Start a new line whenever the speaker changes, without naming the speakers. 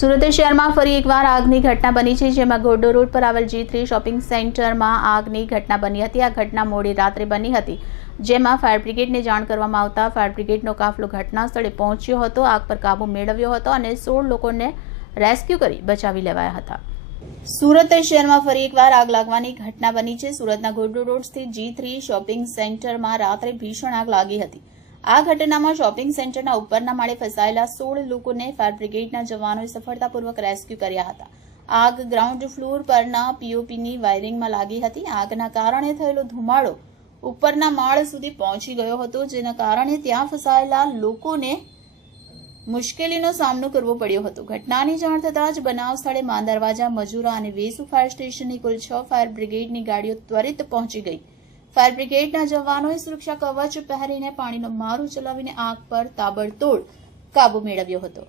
સુરત શહેરમાં ફરી એકવાર આગની ઘટના બની છે, જેમાં ગોડો રોડ પર આવેલ જી થ્રી શોપિંગ સેન્ટરમાં આગની ઘટના બની હતી. આ ઘટના મોડી રાત્રે બની હતી, જેમાં ફાયર બ્રિગેડને જાણ કરવામાં આવતા ફાયર બ્રિગેડનો કાફલો ઘટના સ્થળે પહોંચ્યો હતો, આગ પર કાબુ મેળવ્યો હતો અને સોળ લોકોને રેસ્ક્યુ કરી બચાવી લેવાયા હતા. સુરત શહેરમાં ફરી એકવાર આગ લાગવાની ઘટના બની છે. સુરતના ગોડો રોડ સ્થિત જી થ્રી શોપિંગ સેન્ટરમાં રાત્રે ભીષણ આગ લાગી હતી. આ ઘટનામાં શોપિંગ સેન્ટરના ઉપરના માળે ફસાયેલા સોળ લોકોને ફાયર બ્રિગેડના જવાનોએ સફળતાપૂર્વક રેસ્ક્યુ કર્યા હતા. આગ ગ્રાઉન્ડ ફ્લોર પરના પીઓપીની વાયરિંગમાં લાગી હતી. આગના કારણે થયેલો ધુમાડો ઉપરના માળ સુધી પહોંચી ગયો હતો, જેના કારણે ત્યાં ફસાયેલા લોકોને મુશ્કેલીનો સામનો કરવો પડ્યો હતો. ઘટનાની જાણ થતાં જ બનાવ સ્થળે માંદરવાજા મજૂરા અને વેસુ ફાયર સ્ટેશનની કુલ છ ફાયર બ્રિગેડની ગાડીઓ ત્વરિત પહોંચી ગઈ. ફાયર બ્રિગેડના જવાનોએ સુરક્ષા કવચ પહેરીને પાણીનો મારો ચલાવીને આગ પર તાબડતોડ કાબુ મેળવ્યો હતો.